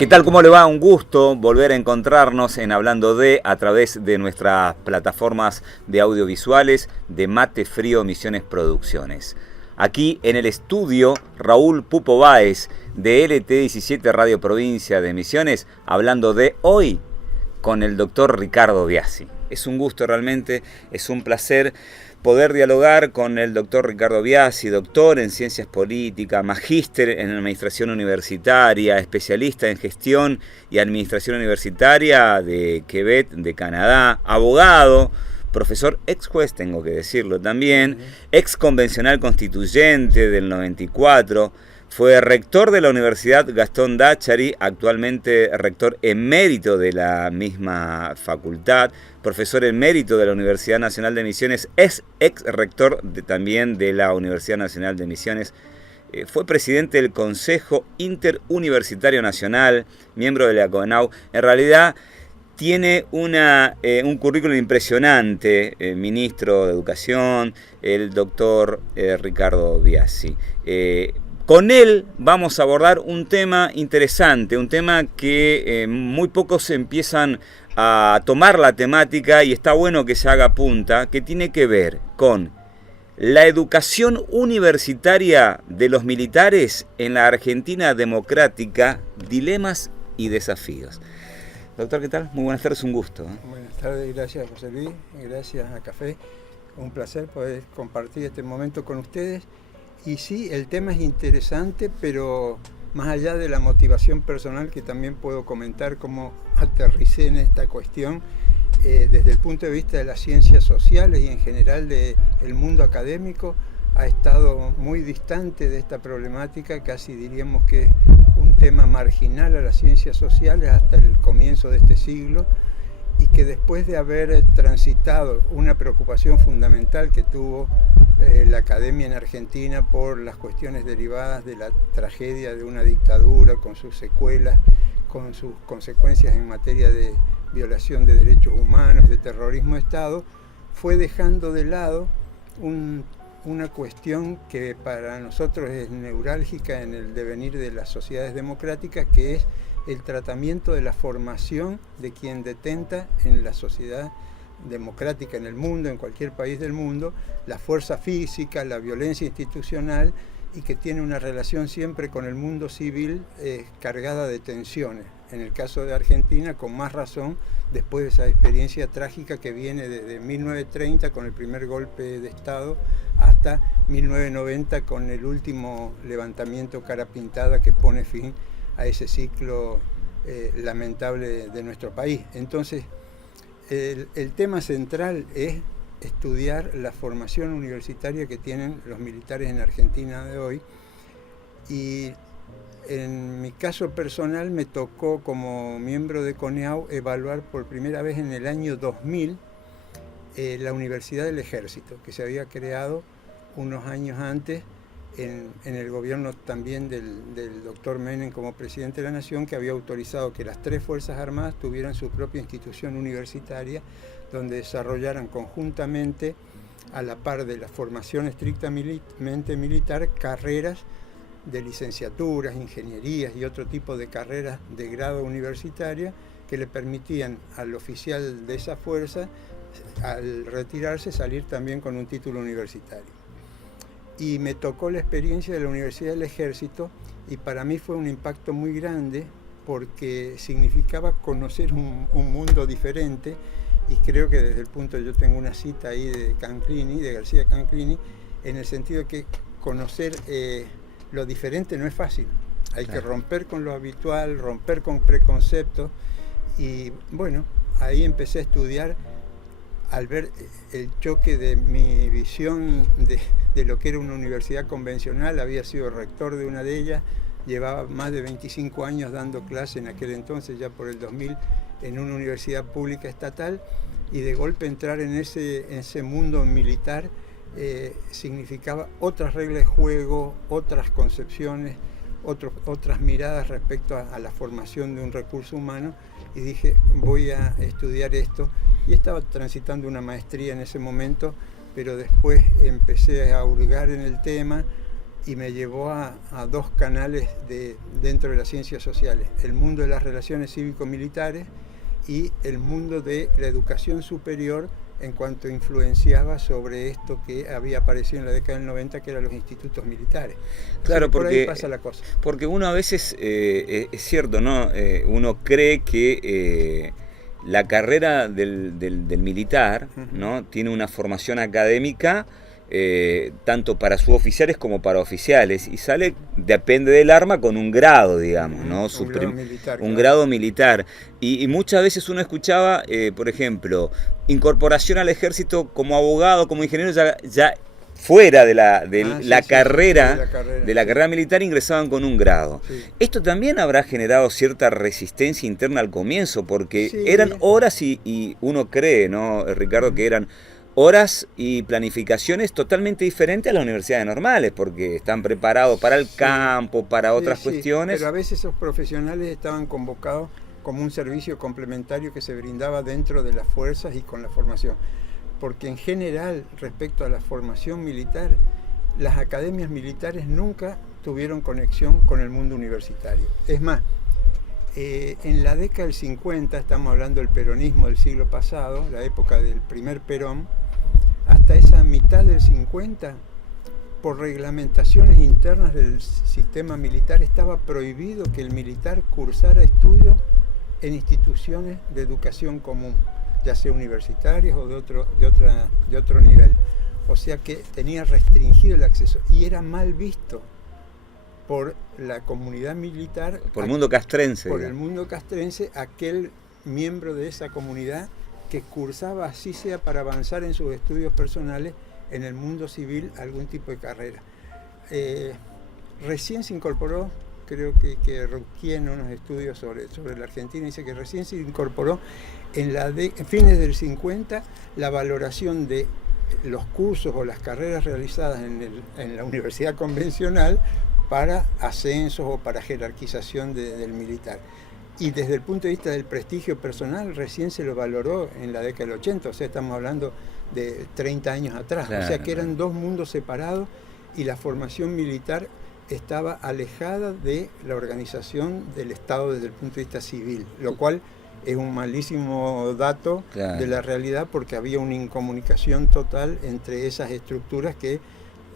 ¿Qué tal? ¿Cómo le va? Un gusto volver a encontrarnos en Hablando de a través de nuestras plataformas de audiovisuales de Mate Frío Misiones Producciones. Aquí en el estudio Raúl Pupo Báez de LT17 Radio Provincia de Misiones, hablando de hoy con el doctor Ricardo Biasi. Es un gusto realmente, es un placer poder dialogar con el doctor Ricardo Biasi, doctor en Ciencias Políticas, magíster en Administración Universitaria, especialista en Gestión y Administración Universitaria de Quebec, de Canadá, abogado, profesor ex juez, tengo que decirlo también, ex convencional constituyente del 94, fue rector de la Universidad Gastón Dáchari, actualmente rector emérito de la misma facultad, profesor emérito de la Universidad Nacional de Misiones, es ex rector también de la Universidad Nacional de Misiones, fue presidente del Consejo Interuniversitario Nacional, miembro de la CONAU. En realidad tiene un currículum impresionante, ministro de Educación, el doctor Ricardo Biasi. Con él vamos a abordar un tema interesante, un tema que muy pocos empiezan a tomar la temática y está bueno que se haga punta, que tiene que ver con la educación universitaria de los militares en la Argentina democrática, dilemas y desafíos. Doctor, ¿qué tal? Muy buenas tardes, un gusto. Buenas tardes, gracias José Luis, gracias a Café. Un placer poder compartir este momento con ustedes. Y sí, el tema es interesante, pero más allá de la motivación personal, que también puedo comentar cómo aterricé en esta cuestión, desde el punto de vista de las ciencias sociales y en general del mundo académico, ha estado muy distante de esta problemática, casi diríamos que es un tema marginal a las ciencias sociales hasta el comienzo de este siglo, y que después de haber transitado una preocupación fundamental que tuvo la academia en Argentina por las cuestiones derivadas de la tragedia de una dictadura, con sus secuelas, con sus consecuencias en materia de violación de derechos humanos, de terrorismo de Estado, fue dejando de lado una cuestión que para nosotros es neurálgica en el devenir de las sociedades democráticas, que es el tratamiento de la formación de quien detenta en la sociedad democrática en el mundo, en cualquier país del mundo, la fuerza física, la violencia institucional, y que tiene una relación siempre con el mundo civil cargada de tensiones. En el caso de Argentina, con más razón, después de esa experiencia trágica que viene desde 1930 con el primer golpe de Estado hasta 1990 con el último levantamiento cara pintada que pone fin a ese ciclo lamentable de nuestro país. Entonces, el tema central es estudiar la formación universitaria que tienen los militares en Argentina de hoy, y en mi caso personal me tocó como miembro de CONEAU evaluar por primera vez en el año 2000 la Universidad del Ejército, que se había creado unos años antes en el gobierno también del doctor Menem como presidente de la Nación, que había autorizado que las tres Fuerzas Armadas tuvieran su propia institución universitaria donde desarrollaran conjuntamente, a la par de la formación estrictamente militar, carreras de licenciaturas, ingenierías y otro tipo de carreras de grado universitaria que le permitían al oficial de esa fuerza, al retirarse, salir también con un título universitario. Y me tocó la experiencia de la Universidad del Ejército, y para mí fue un impacto muy grande porque significaba conocer un mundo diferente, y creo que desde el punto, yo tengo una cita ahí de Canclini, de García Canclini, en el sentido que conocer lo diferente no es fácil, hay que romper con lo habitual, romper con preconceptos, y bueno, ahí empecé a estudiar al ver el choque de mi visión de lo que era una universidad convencional. Había sido rector de una de ellas, llevaba más de 25 años dando clase en aquel entonces, ya por el 2000, en una universidad pública estatal, y de golpe entrar en ese mundo militar significaba otras reglas de juego, otras concepciones, otras miradas respecto a la formación de un recurso humano, y dije, voy a estudiar esto, y estaba transitando una maestría en ese momento, pero después empecé a hurgar en el tema, y me llevó a dos canales dentro de las ciencias sociales, el mundo de las relaciones cívico-militares y el mundo de la educación superior en cuanto influenciaba sobre esto que había aparecido en la década del 90, que eran los institutos militares. Claro, por porque ahí pasa la cosa. Porque uno a veces, es cierto, ¿no? Uno cree que la carrera del militar, ¿no? Tiene una formación académica tanto para suboficiales como para oficiales, y sale, depende del arma, con un grado, digamos, ¿no? Un grado militar. Y muchas veces uno escuchaba, por ejemplo, incorporación al ejército como abogado, como ingeniero, ya fuera de la carrera militar, ingresaban con un grado. Sí. Esto también habrá generado cierta resistencia interna al comienzo, porque eran horas y uno cree, ¿no, Ricardo, que eran horas y planificaciones totalmente diferentes a las universidades normales, porque están preparados para el campo, para otras cuestiones. Pero a veces esos profesionales estaban convocados como un servicio complementario que se brindaba dentro de las fuerzas y con la formación. Porque en general, respecto a la formación militar, las academias militares nunca tuvieron conexión con el mundo universitario. Es más, en la década del 50, estamos hablando del peronismo del siglo pasado, la época del primer Perón, hasta esa mitad del 50, por reglamentaciones internas del sistema militar, estaba prohibido que el militar cursara estudios en instituciones de educación común, ya sea universitarios o de otro nivel. O sea que tenía restringido el acceso y era mal visto por la comunidad militar. Por el mundo castrense. Por el mundo castrense, aquel miembro de esa comunidad que cursaba, así sea para avanzar en sus estudios personales, en el mundo civil algún tipo de carrera. Recién se incorporó, creo que Ruquier en unos estudios sobre la Argentina dice que recién se incorporó en fines del 50 la valoración de los cursos o las carreras realizadas en la universidad convencional para ascensos o para jerarquización del militar. Y desde el punto de vista del prestigio personal, recién se lo valoró en la década del 80, o sea, estamos hablando de 30 años atrás. Claro. O sea, que eran dos mundos separados y la formación militar estaba alejada de la organización del Estado desde el punto de vista civil, lo cual es un malísimo dato de la realidad, porque había una incomunicación total entre esas estructuras que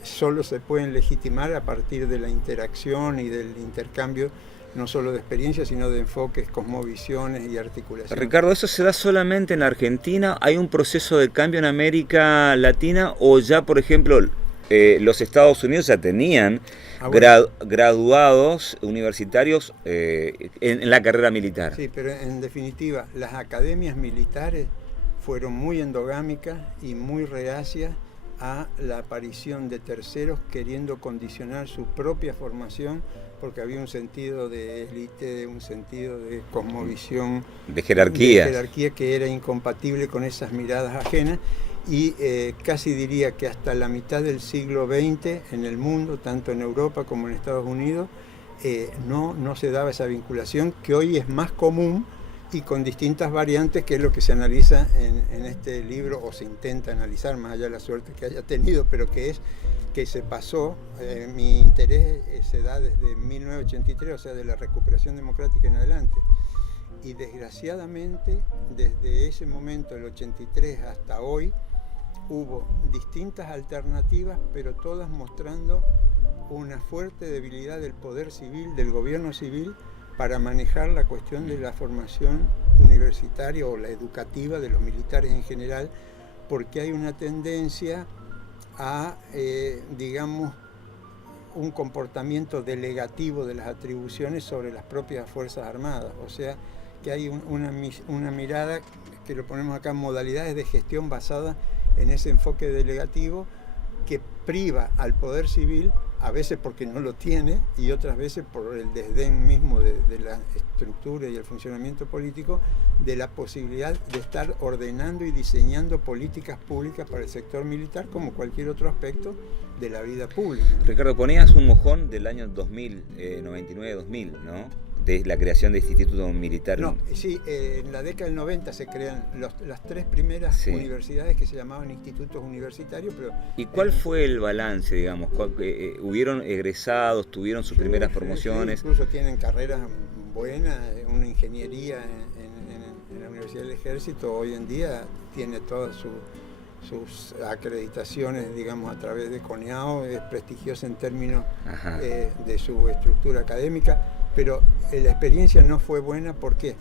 solo se pueden legitimar a partir de la interacción y del intercambio, no solo de experiencias, sino de enfoques, cosmovisiones y articulaciones. Ricardo, ¿eso se da solamente en la Argentina? ¿Hay un proceso de cambio en América Latina? ¿O ya, por ejemplo, los Estados Unidos ya tenían graduados universitarios en la carrera militar? Sí, pero en definitiva, las academias militares fueron muy endogámicas y muy reacias a la aparición de terceros queriendo condicionar su propia formación, porque había un sentido de élite, un sentido de cosmovisión, de jerarquía que era incompatible con esas miradas ajenas, y casi diría que hasta la mitad del siglo XX en el mundo, tanto en Europa como en Estados Unidos, no se daba esa vinculación, que hoy es más común y con distintas variantes, que es lo que se analiza en este libro, o se intenta analizar, más allá de la suerte que haya tenido, pero que es que se pasó. Mi interés se da desde 1983, o sea, de la recuperación democrática en adelante, y desgraciadamente desde ese momento, el 83 hasta hoy, hubo distintas alternativas, pero todas mostrando una fuerte debilidad del poder civil, del gobierno civil, para manejar la cuestión de la formación universitaria o la educativa de los militares en general, porque hay una tendencia a, digamos, un comportamiento delegativo de las atribuciones sobre las propias Fuerzas Armadas. O sea, que hay una mirada, que lo ponemos acá, modalidades de gestión basadas en ese enfoque delegativo, que priva al poder civil, a veces porque no lo tiene y otras veces por el desdén mismo de la estructura y el funcionamiento político, de la posibilidad de estar ordenando y diseñando políticas públicas para el sector militar, como cualquier otro aspecto de la vida pública, ¿no? Ricardo, ponías un mojón del año 2000, 99-2000, ¿no? de la creación de este instituto militar? No, sí, en la década del 90 se crean las 3 primeras universidades que se llamaban institutos universitarios. Pero ¿y cuál fue el balance, digamos? ¿Hubieron egresados, tuvieron sus primeras promociones? Incluso tienen carreras buenas, una ingeniería en la Universidad del Ejército hoy en día tiene todas sus acreditaciones, digamos, a través de CONEAO, es prestigiosa en términos de su estructura académica, pero la experiencia no fue buena. ¿Por qué?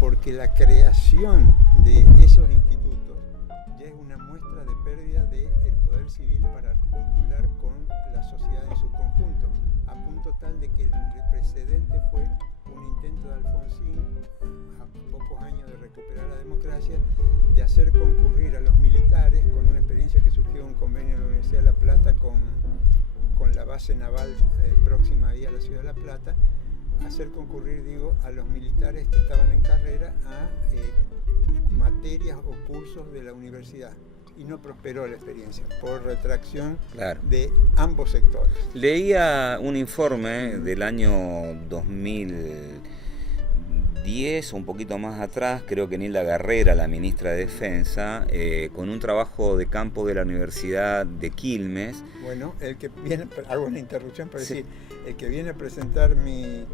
Porque la creación de esos institutos ya es una muestra de pérdida del poder civil para articular con la sociedad en su conjunto, a punto tal de que el precedente fue un intento de Alfonsín, a pocos años de recuperar la democracia, de hacer concurrir a los militares, con una experiencia que surgió en un convenio de la Universidad de La Plata con la base naval próxima ahí a la ciudad de La Plata, hacer concurrir, a los militares que estaban en carrera a materias o cursos de la universidad. Y no prosperó la experiencia por retracción de ambos sectores. Leía un informe del año 2010, un poquito más atrás, creo que Nilda Garrera, la ministra de Defensa, con un trabajo de campo de la Universidad de Quilmes. Bueno, el que viene, hago una interrupción para decir, el que viene a presentar mi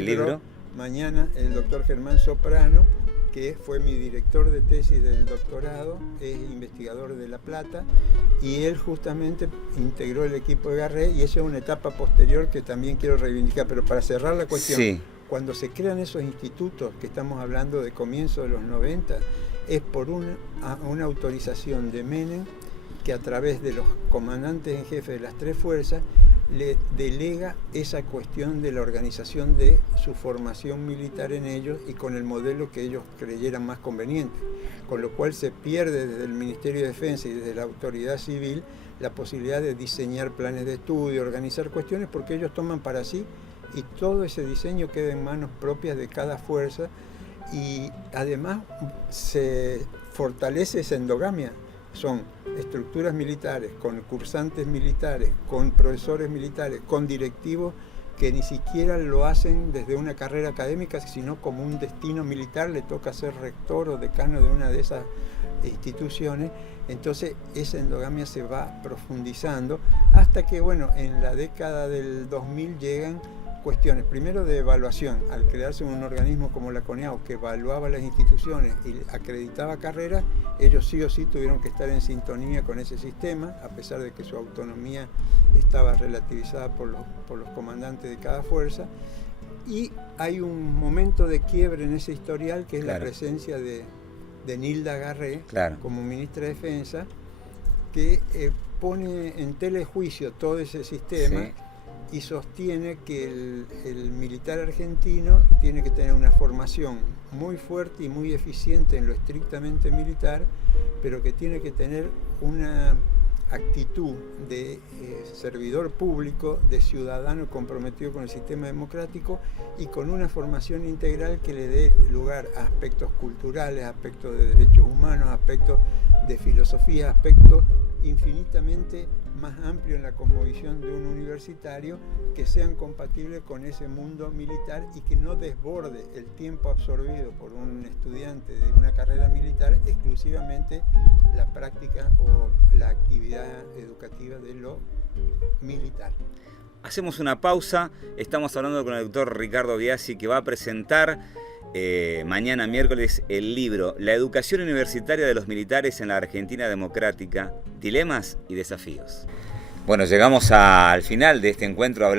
libro mañana, el doctor Germán Soprano, que fue mi director de tesis del doctorado, es investigador de La Plata, y él justamente integró el equipo de Garré, y esa es una etapa posterior que también quiero reivindicar. Pero para cerrar la cuestión, cuando se crean esos institutos, que estamos hablando de comienzos de los 90, es por una autorización de Menem, que a través de los comandantes en jefe de las 3 fuerzas, le delega esa cuestión de la organización de su formación militar en ellos y con el modelo que ellos creyeran más conveniente, con lo cual se pierde desde el Ministerio de Defensa y desde la autoridad civil la posibilidad de diseñar planes de estudio, organizar cuestiones, porque ellos toman para sí y todo ese diseño queda en manos propias de cada fuerza, y además se fortalece esa endogamia. Son estructuras militares, con cursantes militares, con profesores militares, con directivos que ni siquiera lo hacen desde una carrera académica, sino como un destino militar, le toca ser rector o decano de una de esas instituciones. Entonces esa endogamia se va profundizando hasta que, en la década del 2000 llegan cuestiones, primero de evaluación, al crearse un organismo como la CONEAO que evaluaba las instituciones y acreditaba carreras, ellos sí o sí tuvieron que estar en sintonía con ese sistema, a pesar de que su autonomía estaba relativizada por los comandantes de cada fuerza, y hay un momento de quiebre en ese historial, que es la presencia de Nilda Garré como ministra de Defensa, que pone en telejuicio todo ese sistema. Y sostiene que el militar argentino tiene que tener una formación muy fuerte y muy eficiente en lo estrictamente militar, pero que tiene que tener una actitud de servidor público, de ciudadano comprometido con el sistema democrático y con una formación integral que le dé lugar a aspectos culturales, aspectos de derechos humanos, aspectos de filosofía, aspectos infinitamente más amplios en la cosmovisión de un universitario, que sean compatibles con ese mundo militar y que no desborde el tiempo absorbido por un estudiante de una carrera militar exclusivamente la práctica o la actividad educativa de lo militar. Hacemos una pausa, estamos hablando con el doctor Ricardo Biasi, que va a presentar mañana miércoles el libro La educación universitaria de los militares en la Argentina democrática, dilemas y desafíos. Bueno, llegamos al final de este encuentro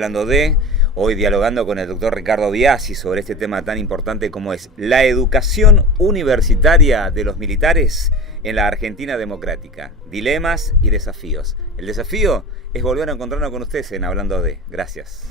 hoy dialogando con el doctor Ricardo Biasi sobre este tema tan importante como es la educación universitaria de los militares en la Argentina democrática, dilemas y desafíos. El desafío es volver a encontrarnos con ustedes en Hablando de. Gracias.